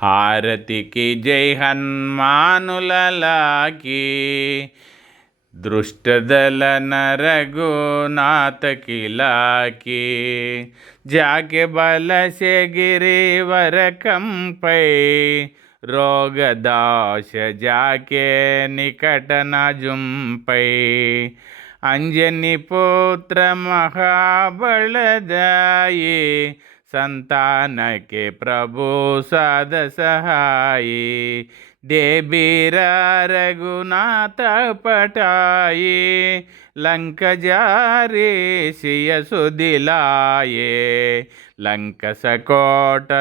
హారతికి జై హన్మానులలాకి దృష్టదల నరఘునాథకి లాకి జాకె బలసె గిరివరకంపై రోగదాశ జాకే నికటనజుంపై అంజని పుత్ర మహాబళదాయి संतानके प्रभु सद सहायी देबीर रघुनाथ पटाई लंक जारे सिय सुदिलाये लंक सकोट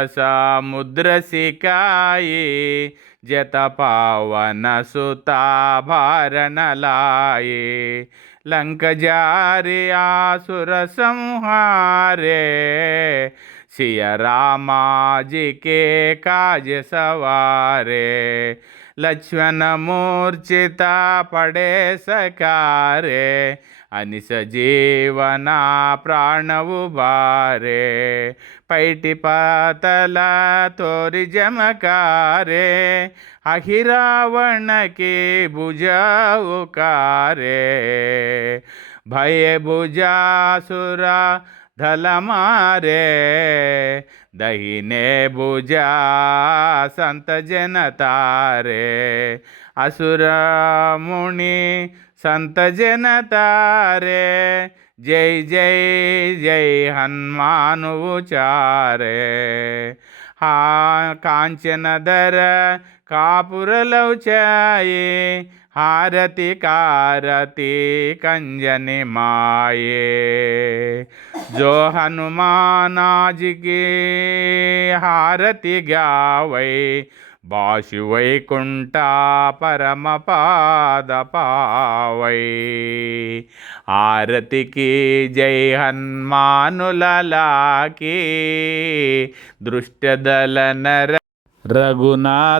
समुद्र सिकाये जत पावन सुता भारन लाये लंक जारे आसुर संहारे सिय रामाजी के काज सवारे लक्ष्मण मूर्छिता पड़े सकारे అని సజీవన ప్రాణవు బారే పైటి పాతల తోరి జమకారే అహిరావణకి భుజావు కారే భయ భుజాసురా धलमारे दहिने भुजा संत जन तारे असुर मुनि संत जन तारे जय जय जय हनुमान उचारे हा कांचन दर హారతి కారతి కంజని మాయే. జో హనుమానాజికి హారతి గావై. బాషు వైకుంఠ పరమపాద పావై. ఆరతికి జై హన్మానులలాకి దృష్టదల నర రఘునాథకిలాకి